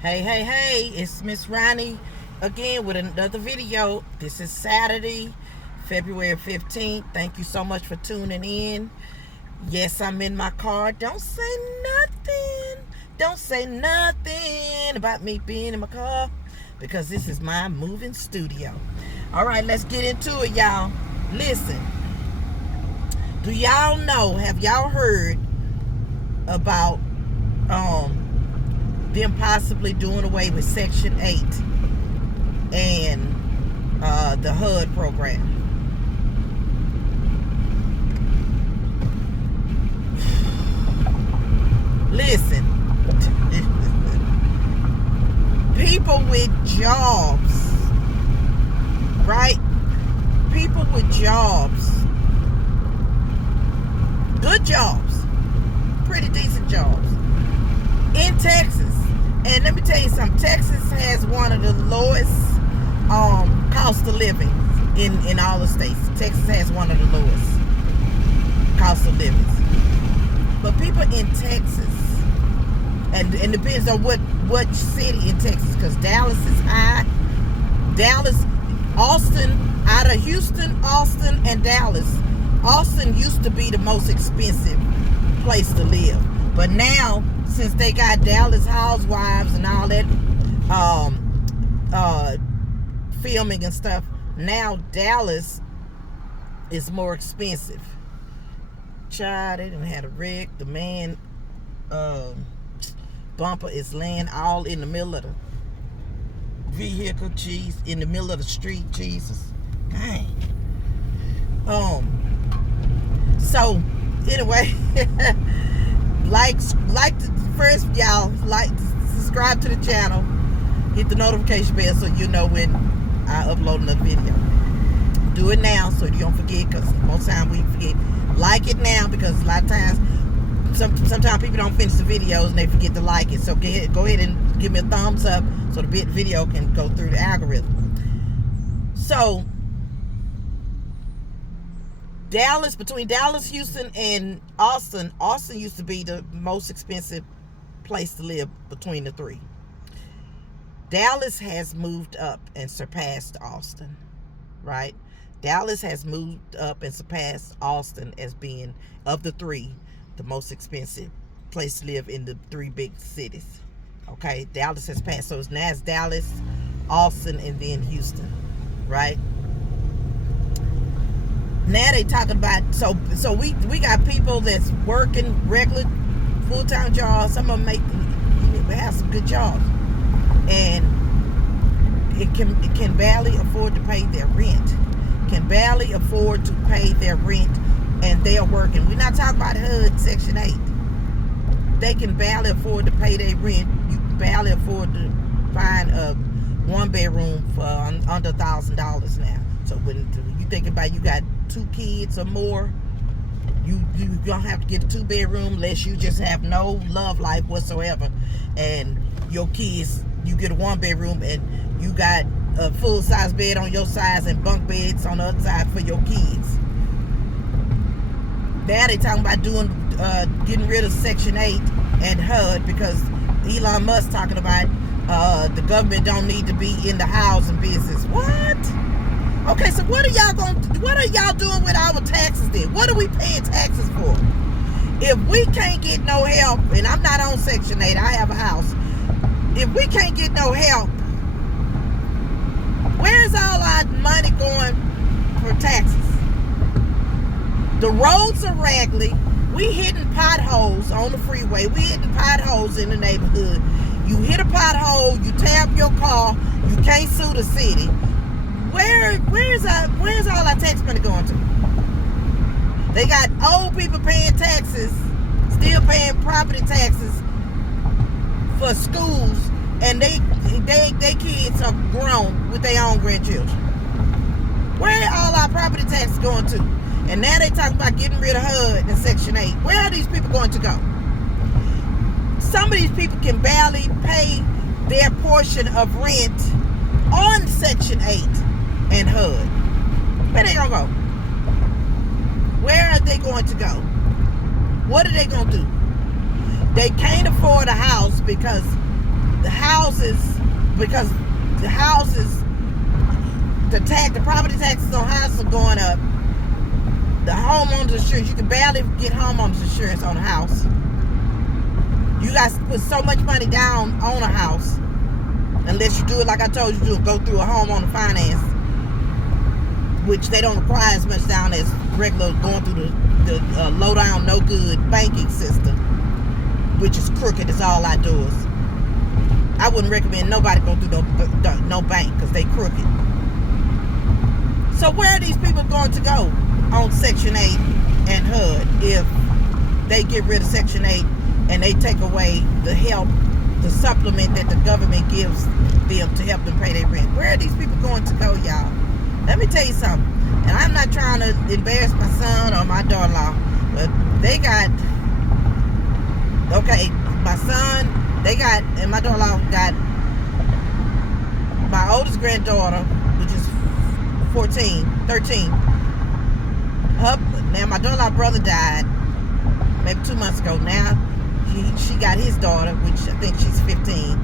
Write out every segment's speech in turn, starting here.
Hey, it's Miss Ronnie again with another video. This is Saturday, February 15th. Thank you so much for tuning in. Yes, I'm in my car. Don't say nothing. Don't say nothing about me being in my car because this is my moving studio. All right, let's get into it, y'all. Listen, do y'all know, have y'all heard about them possibly doing away with Section 8 and the HUD program? Listen, people with jobs, right? People with jobs, good jobs, pretty decent jobs in Texas. And let me tell you something, Texas has one of the lowest cost of living in all the states. Texas has one of the lowest cost of living. But people in Texas, and it depends on what city in Texas, because Dallas is high. Dallas, Austin, out of Houston, Austin, and Dallas, Austin used to be the most expensive place to live. But now, since they got Dallas Housewives and all that filming and stuff, now Dallas is more expensive. Child, they done had a wreck. The man bumper is laying all in the middle of the vehicle, in the middle of the street, Jesus. Dang. So anyway, first, y'all, subscribe to the channel, hit the notification bell so you know when I upload another video. Do it now so you don't forget, because most times we forget. Like it now, because a lot of times, sometimes people don't finish the videos and they forget to like it. So go ahead and give me a thumbs up so the video can go through the algorithm. So between Dallas, Houston, and Austin used to be the most expensive place to live between the three. Dallas has moved up and surpassed Austin, right? Dallas has moved up and surpassed Austin as being, of the three, the most expensive place to live in the three big cities. Okay, Dallas has passed. So now it's Dallas, Austin, and then Houston, right? Now they talking about, so we got people that's working regular full-time jobs. Some of them have some good jobs, and it can barely afford to pay their rent. Can barely afford to pay their rent, and they are working. We're not talking about HUD Section 8. They can barely afford to pay their rent. You can barely afford to find a one-bedroom for under $1,000 now. So when you think about, you got 2 kids or more, you don't have to get a 2-bedroom unless you just have no love life whatsoever, and your kids, you get a 1-bedroom and you got a full-size bed on your side and bunk beds on the other side for your kids. Now they talking about getting rid of Section 8 and HUD, because Elon Musk talking about the government don't need to be in the housing business. What? Okay, so what are y'all doing with our taxes then? What are we paying taxes for? If we can't get no help, and I'm not on Section 8, I have a house. If we can't get no help, where's all our money going for taxes? The roads are raggedy. We hitting potholes on the freeway. We hitting potholes in the neighborhood. You hit a pothole, you tear up your car, you can't sue the city. Where's all our tax money going to? They got old people paying taxes, still paying property taxes for schools, and they kids are grown with their own grandchildren. Where are all our property taxes going to? And now they talking about getting rid of HUD and Section 8. Where are these people going to go? Some of these people can barely pay their portion of rent on Section 8 and HUD. Where they gonna go? Where are they going to go? What are they gonna do? They can't afford a house because the houses, because the houses, the property taxes on houses are going up. The homeowner's insurance, you can barely get homeowner's insurance on a house. You guys put so much money down on a house, unless you do it like I told you to do, go through a homeowner finance, which they don't require as much down as regular going through the low down, no good banking system, which is crooked. Is all I do is. I wouldn't recommend nobody go through no bank because they crooked. So where are these people going to go on Section 8 and HUD if they get rid of Section 8 and they take away the help, the supplement that the government gives them to help them pay their rent? Where are these people going to go, y'all? Let me tell you something. And I'm not trying to embarrass my son or my daughter-in-law, but they got, okay, my son, and my daughter-in-law got my oldest granddaughter, which is 13. Now my daughter-in-law brother died maybe 2 months ago. Now she got his daughter, which I think she's 15.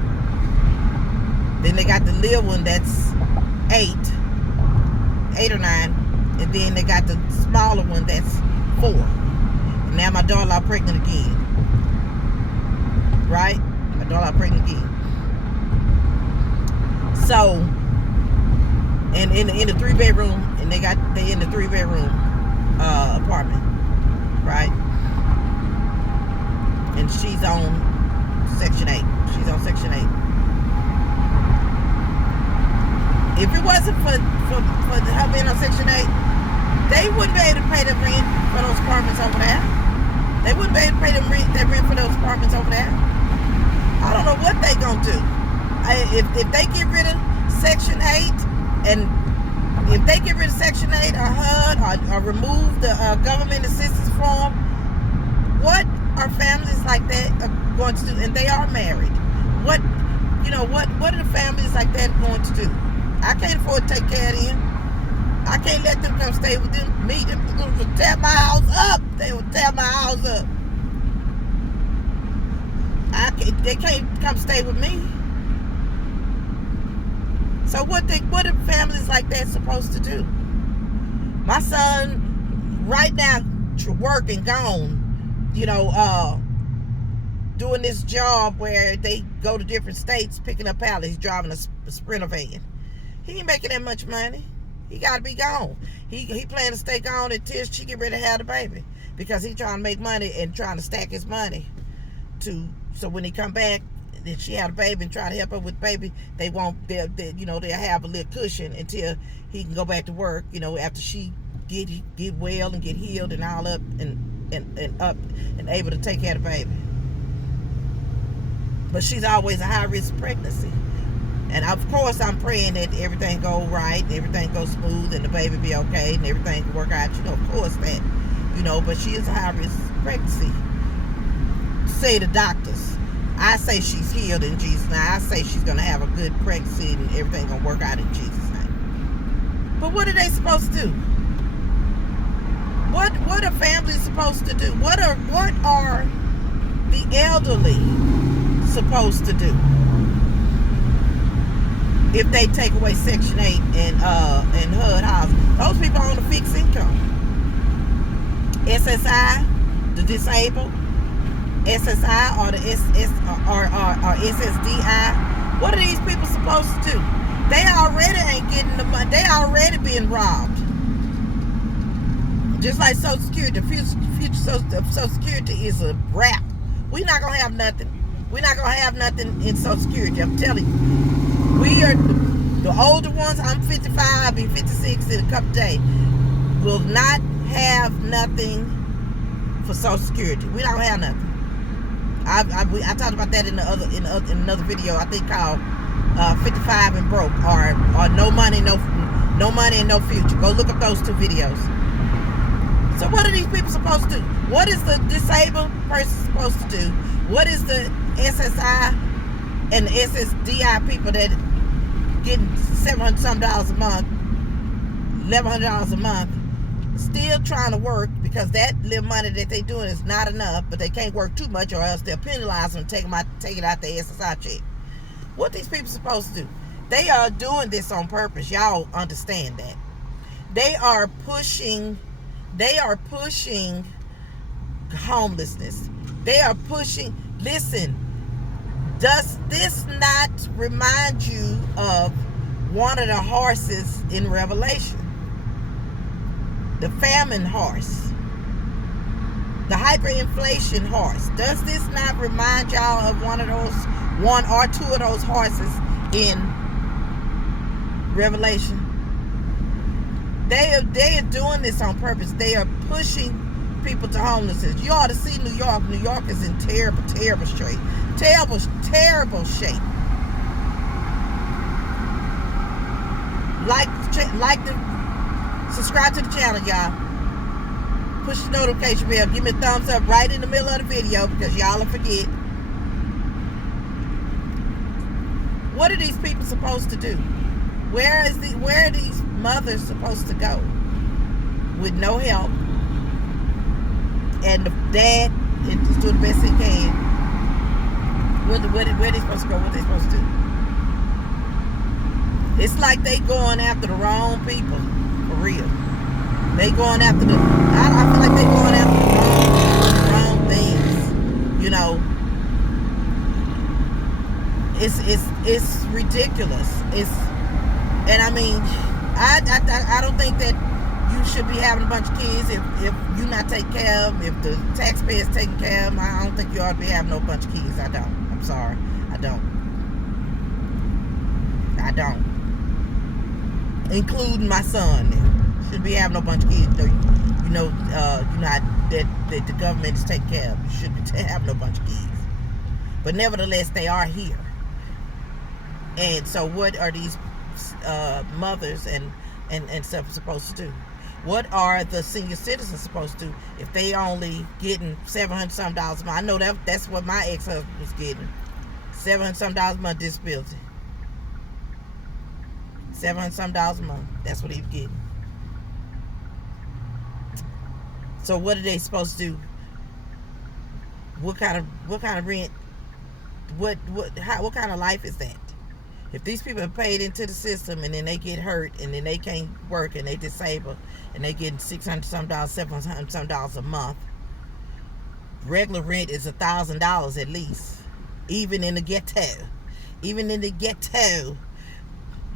Then they got the little one that's 8 or 9, and then they got the smaller one that's 4. And now my daughter-in-law pregnant again. Right? My daughter-in-law pregnant again. So, and in the 3-bedroom, and they in the 3-bedroom apartment, right? And she's on Section 8. She's on Section 8. If it wasn't for her being on Section 8, they wouldn't be able to pay the rent for those apartments over there. They wouldn't be able to pay their rent for those apartments over there. I don't know what they gonna do. If they get rid of Section 8, and if they get rid of Section 8 or HUD or remove the government assistance form, what are families like that going to do? And they are married. What are the families like that going to do? I can't afford to take care of them. I can't let them come stay with them. Them will tear my house up. They will tear my house up. They can't come stay with me. So what are families like that supposed to do? My son, right now, working, gone, doing this job where they go to different states picking up pallets. He's driving a Sprinter van. He ain't making that much money. He got to be gone. He planning to stay gone until she get ready to have the baby, because he trying to make money and trying to stack his money so when he come back, then she had a baby and try to help her with baby, they'll have a little cushion until he can go back to work, after she get well and get healed and all up and up and able to take care of the baby. But she's always a high risk pregnancy. And of course I'm praying that everything go right, and everything goes smooth, and the baby be okay, and everything can work out, of course that, but she is a high risk pregnancy. Say the doctors. I say she's healed in Jesus' name. I say she's going to have a good pregnancy and everything going to work out in Jesus' name. But what are they supposed to do? What are families supposed to do? What are the elderly supposed to do if they take away Section 8 and HUD housing? Those people on a fixed income. SSI, the disabled, SSI or the SSDI. What are these people supposed to do? They already ain't getting the money. They already being robbed. Just like Social Security. The future Social Security is a wrap. We're not gonna have nothing. We're not gonna have nothing in Social Security. I'm telling you. We are the older ones. I'm 55. I'll be 56 in a couple days. Will not have nothing for Social Security. We don't have nothing. I talked about that in another video, I think, called 55 and broke, or no money and no future. Go look up those 2 videos. So what are these people supposed to do? What is the disabled person supposed to do? What is the SSI and the SSDI people that getting $700 some a month, $1,100 a month, still trying to work, because that little money that they doing is not enough, but they can't work too much or else they'll penalize them and take it out the SSI check. What these people supposed to do? They are doing this on purpose. Y'all understand that. They are pushing homelessness. They are pushing. Listen, does this not remind you of one of the horses in Revelation? The famine horse. The hyperinflation horse. Does this not remind y'all of one or two of those horses in Revelation? They are doing this on purpose. They are pushing people to homelessness. You ought to see New York. New York is in terrible shape. Terrible shape. Subscribe to the channel, y'all. Push the notification bell. Give me a thumbs up right in the middle of the video because y'all will forget. What are these people supposed to do? Where are these mothers supposed to go with no help? And the dad is just doing the best he can. Where they supposed to go? What they supposed to do? It's like they going after the wrong people, for real. They going after I feel like they going after the wrong things. You know, it's ridiculous. And I mean, I don't think that you should be having a bunch of kids if you're not taking care of them, if the taxpayer's taking care of them. I don't think you ought to be having no bunch of kids. I don't. I'm sorry. I don't. Including my son. Shouldn't be having no bunch of kids. You know that the government is taking care of. You shouldn't have no bunch of kids. But nevertheless, they are here. And so what are these mothers and stuff supposed to do? What are the senior citizens supposed to do if they only getting $700 some dollars a month? I know that's what my ex-husband was getting. $700 some dollars a month disability. $700 some dollars a month. That's what he was getting. So what are they supposed to do? What kind of rent? What kind of life is that? If these people are paid into the system and then they get hurt and then they can't work and they disabled and they getting $600 some dollars, $700 some dollars a month, regular rent is $1,000 at least. Even in the ghetto, the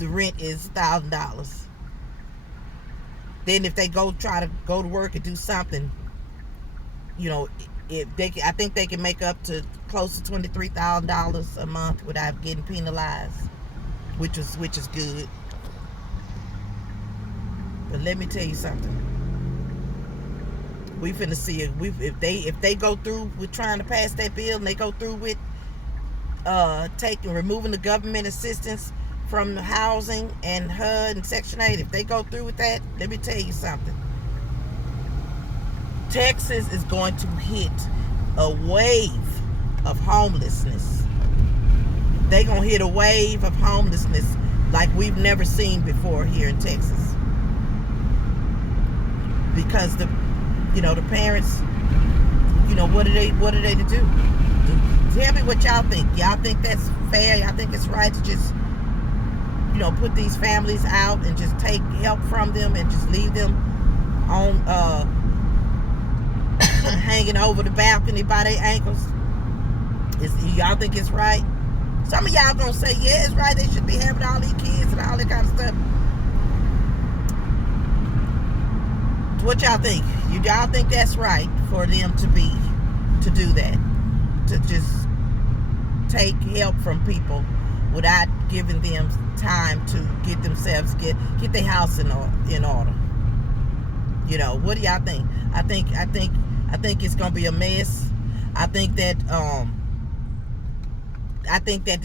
rent is $1,000. Then if they try to go to work and do something, you know, I think they can make up to close to $23,000 a month without getting penalized, which is good. But let me tell you something. We finna see if they go through with trying to pass that bill and they go through with removing the government assistance from the housing and HUD and Section 8. If they go through with that, let me tell you something. Texas is going to hit a wave of homelessness. They're going to hit a wave of homelessness like we've never seen before here in Texas. Because the parents, what are they to do? Tell me what y'all think. Y'all think that's fair? Y'all think it's right to just, put these families out and just take help from them and just leave them on hanging over the balcony by their ankles? Y'all think it's right? Some of y'all gonna say, yeah, it's right. They should be having all these kids and all that kind of stuff. What y'all think? Y'all think that's right for them to do that? To just take help from people without giving them time to get themselves get their house in order. What do y'all think? I think it's gonna be a mess. I think that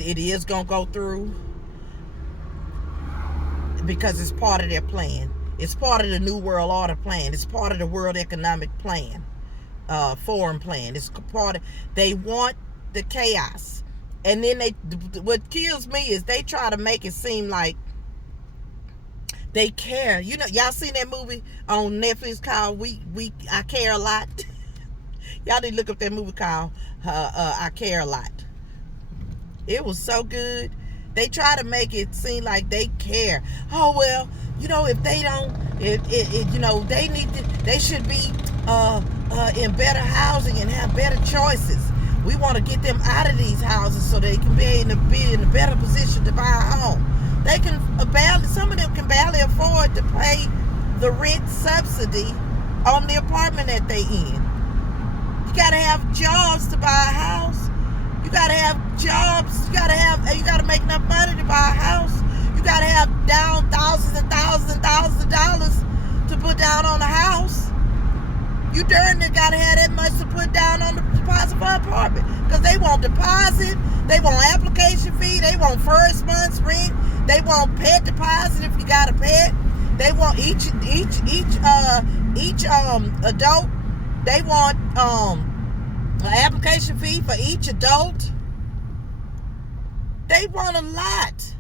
it is gonna go through because it's part of their plan. It's part of the New World Order plan. It's part of the World Economic Plan, Forum plan. It's part of. They want the chaos. And then what kills me is they try to make it seem like they care. Y'all seen that movie on Netflix called I Care a Lot? Y'all need to look up that movie called I Care a Lot. It was so good. They try to make it seem like they care. Oh well, if they don't, they need to, they should be in better housing and have better choices. We want to get them out of these houses so they can be in a better position to buy a home. They can some of them can barely afford to pay the rent subsidy on the apartment that they in. You gotta have jobs to buy a house. You gotta have jobs. You gotta make enough money to buy a house. You gotta have down thousands and thousands and thousands of dollars to put down on a house. You darn near gotta have that much to put down on the deposit for an apartment. Because they want deposit, they want application fee, they want first month's rent, they want pet deposit if you got a pet. They want each adult, they want an application fee for each adult. They want a lot.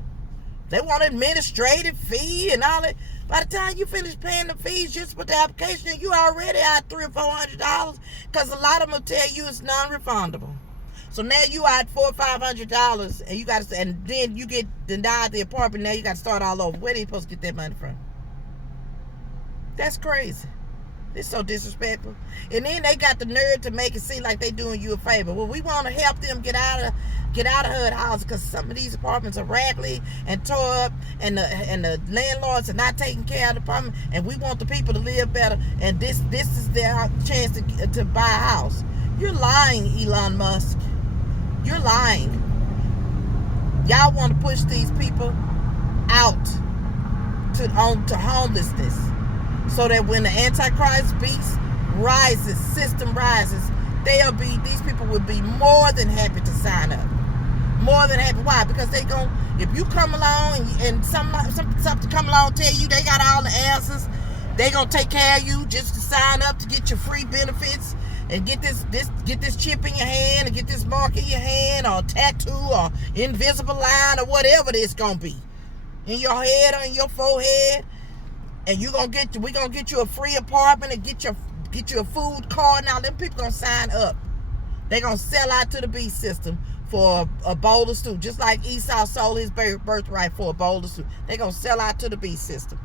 They want administrative fee and all that. By the time you finish paying the fees just for the application, you already out $300 or $400 because a lot of them will tell you it's non-refundable. So now you out $400 or $500 and then you get denied the apartment. Now you got to start all over. Where are you supposed to get that money from? That's crazy. It's so disrespectful. And then they got the nerve to make it seem like they doing you a favor. Well, we want to help them get out of HUD houses because some of these apartments are raggedy and tore up, and the landlords are not taking care of the apartment, and we want the people to live better. And this is their chance to buy a house. You're lying, Elon Musk. You're lying. Y'all want to push these people out to homelessness, so that when the Antichrist beast rises, system rises, these people will be more than happy to sign up. More than happy. Why? Because if you come along and something come along and tell you they got all the answers, they gonna take care of you just to sign up to get your free benefits and get this chip in your hand and get this mark in your hand or tattoo or invisible line or whatever it's gonna be in your head or in your forehead. And we gonna get you a free apartment and get you a food card. Now them people gonna sign up. They gonna sell out to the beast system for a bowl of stew, just like Esau sold his birthright for a bowl of stew. They gonna sell out to the beast system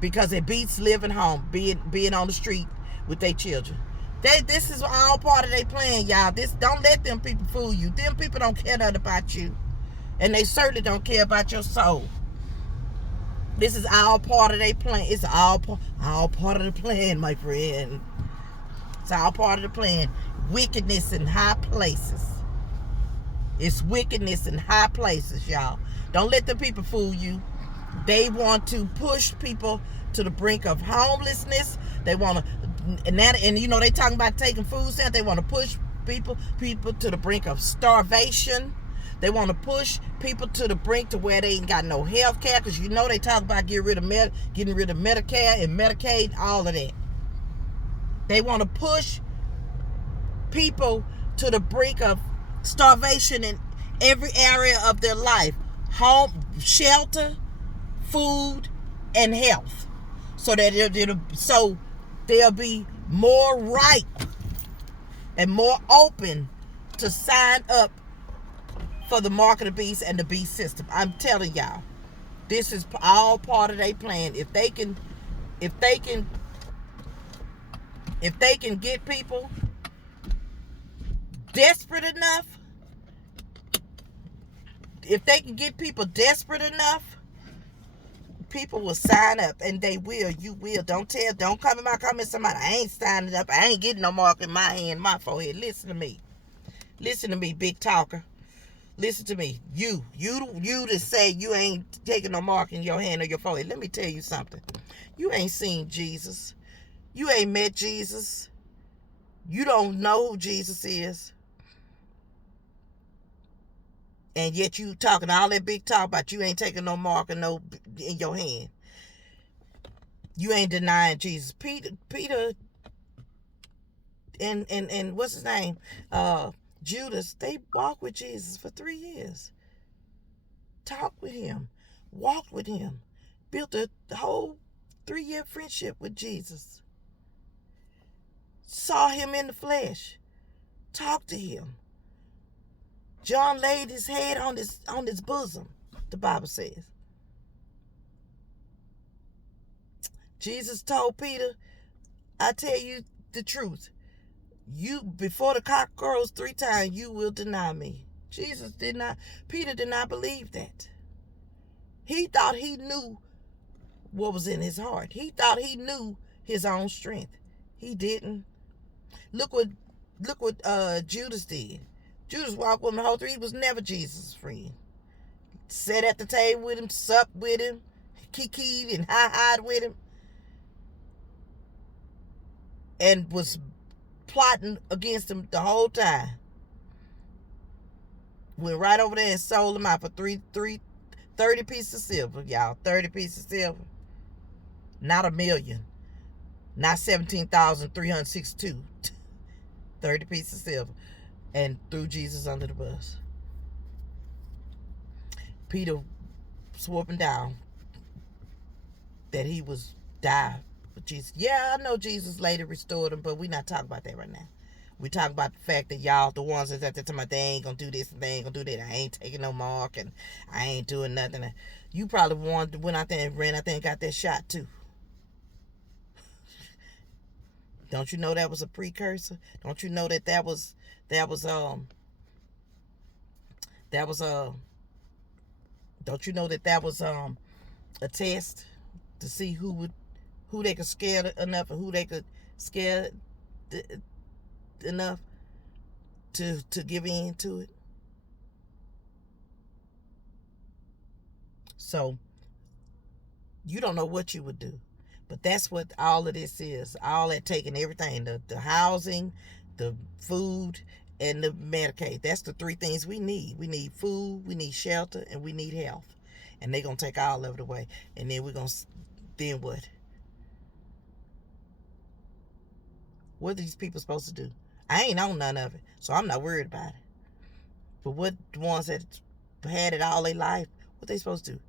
because it beats living home, being on the street with their children. This is all part of their plan, y'all. Don't let them people fool you. Them people don't care nothing about you, and they certainly don't care about your soul. This is all part of their plan. It's all part of the plan, my friend. It's all part of the plan. Wickedness in high places. It's wickedness in high places, y'all. Don't let the people fool you. They want to push people to the brink of homelessness. They want to, and they talking about taking food stamps. They want to push people to the brink of starvation. They want to push people to the brink to where they ain't got no health care, because they talk about getting rid of Medicare and Medicaid, all of that. They want to push people to the brink of starvation in every area of their life: home, shelter, food, and health, so that they'll be more ripe and more open to sign up for the mark of the beast and the beast system. I'm telling y'all, this is all part of their plan. If they can get people desperate enough, people will sign up, and they will. You will. Don't come in my comments somebody, I ain't signing up, I ain't getting no mark in my hand, my forehead. Listen to me, big talker. Listen to me. You to say you ain't taking no mark in your hand or your forehead. Let me tell you something. You ain't seen Jesus. You ain't met Jesus. You don't know who Jesus is. And yet you talking all that big talk about you ain't taking no mark in your hand. You ain't denying Jesus. Peter and what's his name? Judas, they walked with Jesus for 3 years. Talked with him. Walked with him. Built a whole 3-year friendship with Jesus. Saw him in the flesh. Talked to him. John laid his head on his bosom, the Bible says. Jesus told Peter, I tell you the truth. You, before the cock crows 3 times, you will deny me. Peter did not believe that. He thought he knew what was in his heart. He thought he knew his own strength. He didn't. Look what Judas did. Judas walked with him the whole 3. He was never Jesus' friend. Sat at the table with him, supped with him, kikied and hi-hi'd with him, and was plotting against him the whole time. Went right over there and sold him out for 30 pieces of silver, y'all. 30 pieces of silver. Not $1 million. Not 17,362. 30 pieces of silver. And threw Jesus under the bus. Peter swore up and down that he was died for Jesus. Yeah, I know Jesus later restored him, but we're not talking about that right now. We talking about the fact that y'all, the ones that's at the time, they ain't gonna do this and they ain't gonna do that. I ain't taking no mark and I ain't doing nothing. You probably went out there and ran out there and got that shot too. Don't you know that was a precursor? Don't you know that was don't you know that was a test to see who they could scare enough and who they could scare enough to give in to it? So you don't know what you would do. But that's what all of this is. All that taking everything, the housing, the food, and the Medicaid. That's the 3 things we need. We need food, we need shelter, and we need health. And they're going to take all of it away. And then then what? What are these people supposed to do? I ain't on none of it, so I'm not worried about it. But what the ones that had it all their life, what they supposed to do?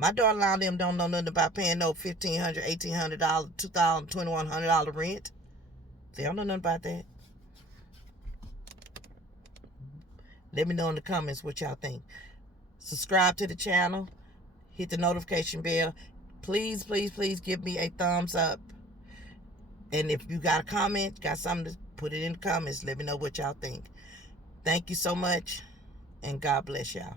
My daughter-in-law and them don't know nothing about paying no $1,500, $1,800, $2,000, $2,100 rent. They don't know nothing about that. Let me know in the comments what y'all think. Subscribe to the channel. Hit the notification bell. Please, please, please give me a thumbs up. And if you got a comment, got something to put it in the comments. Let me know what y'all think. Thank you so much. And God bless y'all.